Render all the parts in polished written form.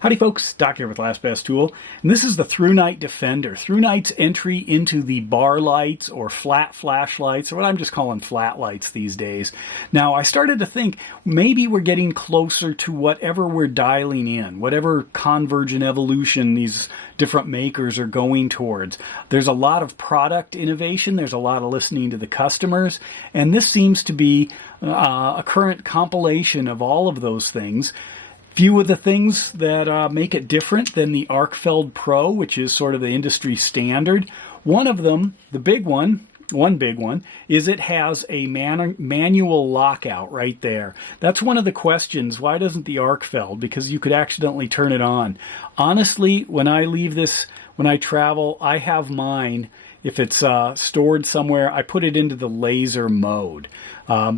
Howdy folks, Doc here with Last Best Tool, and this is the ThruNite Defender. ThruNite's entry into the bar lights or flat flashlights, or what I'm just calling flat lights these days. Now I started to think maybe we're getting closer to whatever we're dialing in, whatever convergent evolution these different makers are going towards. There's a lot of product innovation, there's a lot of listening to the customers, and this seems to be a current compilation of all of those things. Few of the things that make it different than the Arcfeld Pro, which is sort of the industry standard. One of them, the big one, is it has a manual lockout right there. That's one of the questions. Why doesn't the Arcfeld? Because you could accidentally turn it on. Honestly, when I leave this, when I travel, I have mine. If it's stored somewhere, I put it into the laser mode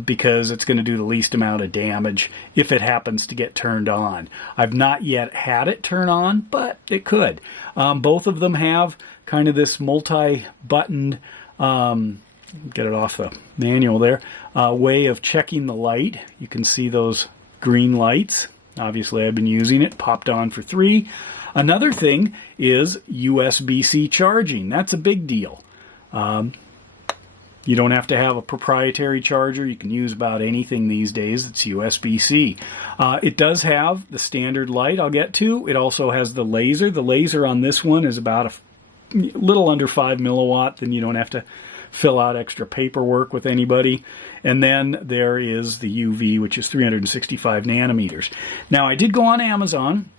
because it's going to do the least amount of damage if it happens to get turned on. I've not yet had it turn on, but it could. Both of them have kind of this multi-buttoned, get it off the manual there, way of checking the light. You can see those green lights. Obviously, I've been using it, popped on for 3. Another thing is USB-C charging. That's a big deal. You don't have to have a proprietary charger. You can use about anything these days that's USB-C. It does have the standard light I'll get to. It also has the laser. The laser on this one is about a little under 5 milliwatt. Then you don't have to fill out extra paperwork with anybody. And then there is the UV, which is 365 nanometers. Now, I did go on Amazon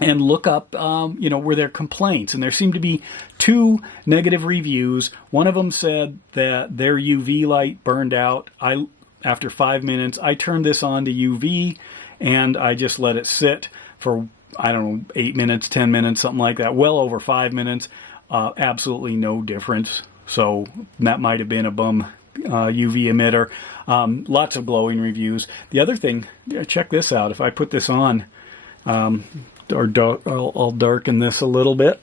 and look up, were there complaints? And there seemed to be 2 negative reviews. One of them said that their UV light burned out. After 5 minutes, I turned this on to UV, and I just let it sit for, 8 minutes, 10 minutes, something like that. Well over 5 minutes. Absolutely no difference. So that might have been a bum UV emitter. Lots of glowing reviews. The other thing, check this out. If I put this on, I'll darken this a little bit.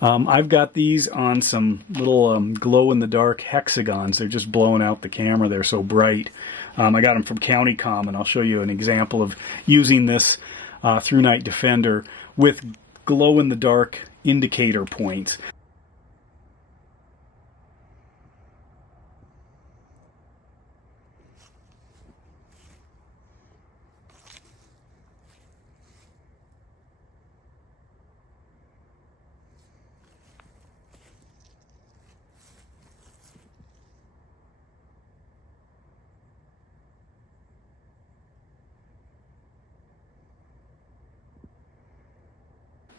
I've got these on some little glow-in-the-dark hexagons. They're just blowing out the camera. They're so bright. I got them from CountyCom, and I'll show you an example of using this ThruNite Defender with glow-in-the-dark indicator points.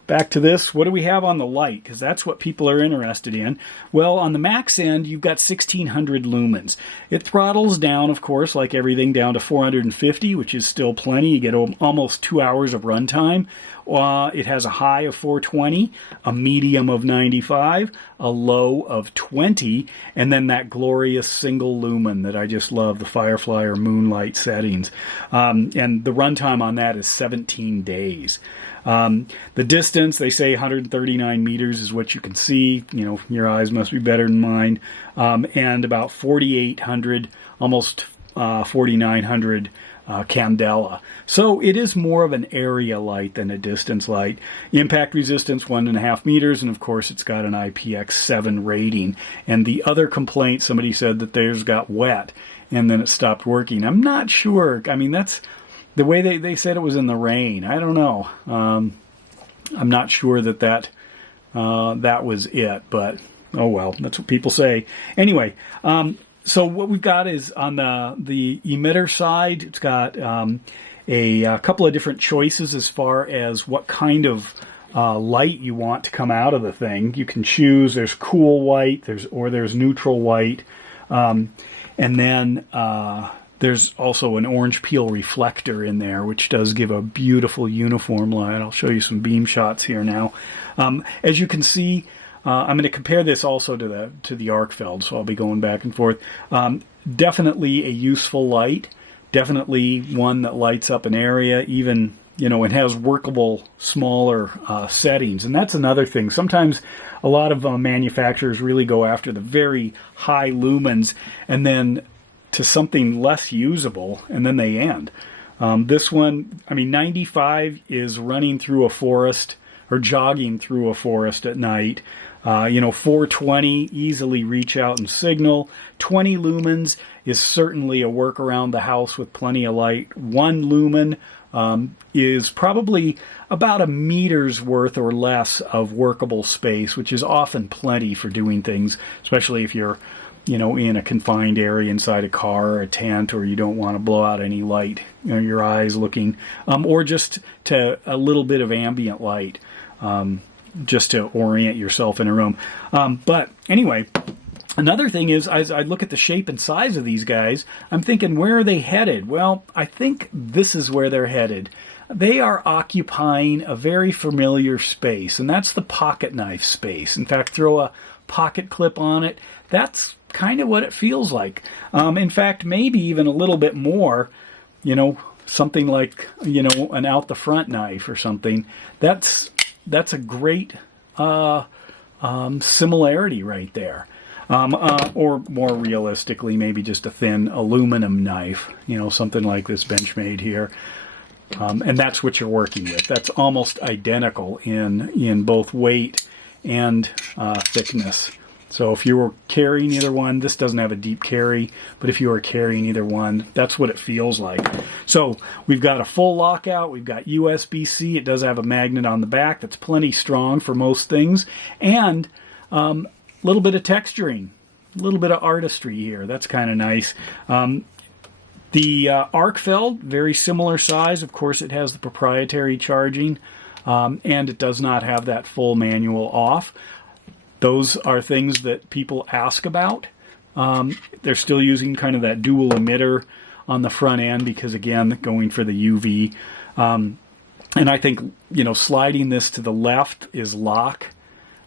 Back to this, what do we have on the light? Because that's what people are interested in. Well, on the max end, you've got 1600 lumens. It throttles down, of course, like everything, down to 450, which is still plenty. You get almost 2 hours of runtime. It has a high of 420, a medium of 95, a low of 20, and then that glorious single lumen that I just love, the Firefly or Moonlight settings. And the runtime on that is 17 days. The distance, they say 139 meters is what you can see. Your eyes must be better than mine. And about 4,800, almost 4,900 candela. So it is more of an area light than a distance light. Impact resistance 1.5 meters, and of course it's got an IPX7 rating. And the other complaint, somebody said that theirs got wet and then it stopped working. I'm not sure. I mean, that's the way they said it was in the rain. I don't know. I'm not sure that was it, but oh well, that's what people say. Anyway, so what we've got is on the emitter side, it's got a couple of different choices as far as what kind of light you want to come out of the thing. You can choose. There's cool white, there's neutral white, and then there's also an orange peel reflector in there, which does give a beautiful uniform light. I'll show you some beam shots here now. As you can see, I'm going to compare this also to the Arcfeld, so I'll be going back and forth. Definitely a useful light. Definitely one that lights up an area. Even, it has workable, smaller settings. And that's another thing. Sometimes a lot of manufacturers really go after the very high lumens and then to something less usable, and then they end. This one, I mean, 95 is running through a forest or jogging through a forest at night. 420, easily reach out and signal. 20 lumens is certainly a work around the house with plenty of light. 1 lumen is probably about a meter's worth or less of workable space, which is often plenty for doing things, especially if you're, in a confined area inside a car or a tent, or you don't want to blow out any light, your eyes looking, or just to a little bit of ambient light, just to orient yourself in a room. But anyway, another thing is, as I look at the shape and size of these guys, I'm thinking, where are they headed? Well, I think this is where they're headed. They are occupying a very familiar space, and that's the pocket knife space. In fact, throw a pocket clip on it. That's kind of what it feels like. In fact, maybe even a little bit more, something like, an out the front knife or something. That's a great similarity right there. Or more realistically, maybe just a thin aluminum knife, something like this Benchmade here. And that's what you're working with. That's almost identical in both weight and thickness. So if you were carrying either one, this doesn't have a deep carry, but if you were carrying either one, that's what it feels like. So we've got a full lockout, we've got USB-C, it does have a magnet on the back that's plenty strong for most things, and a little bit of texturing, a little bit of artistry here. That's kind of nice. The arc feld, very similar size. Of course, it has the proprietary charging, and it does not have that full manual off. Those are things that people ask about. They're still using kind of that dual emitter on the front end because, again, going for the UV. And I think, sliding this to the left is lock,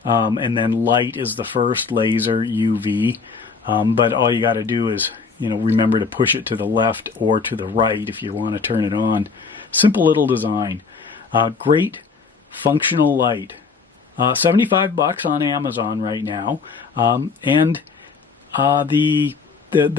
and then light is the first, laser, UV. But all you got to do is, remember to push it to the left or to the right if you want to turn it on. Simple little design. Great functional light. $75 on Amazon right now, and the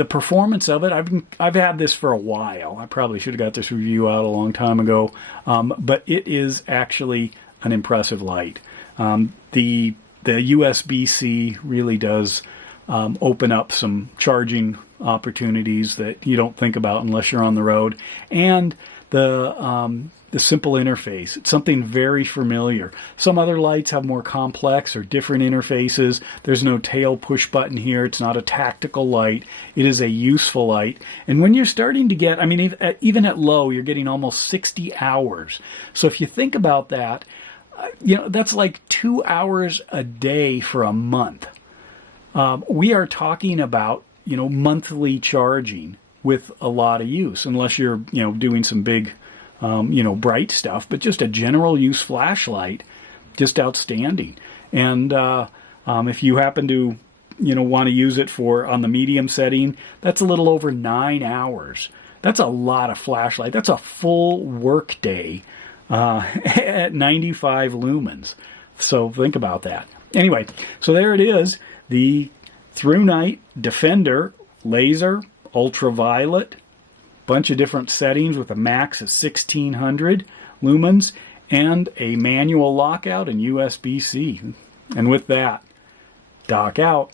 performance of it, I've had this for a while. I probably should have got this review out a long time ago, but it is actually an impressive light. The USB-C really does open up some charging opportunities that you don't think about unless you're on the road, and the simple interface. It's something very familiar. Some other lights have more complex or different interfaces. There's no tail push button here. It's not a tactical light. It is a useful light. And when you're starting to get, even at low, you're getting almost 60 hours. So if you think about that, that's like 2 hours a day for a month. We are talking about, monthly charging with a lot of use, unless you're, doing some big, bright stuff, but just a general use flashlight, just outstanding. And if you happen to, want to use it on the medium setting, that's a little over 9 hours. That's a lot of flashlight. That's a full work day at 95 lumens. So think about that. Anyway, so there it is. The ThruNite Defender laser, ultraviolet, bunch of different settings with a max of 1600 lumens and a manual lockout and USB-C. And with that, dock out.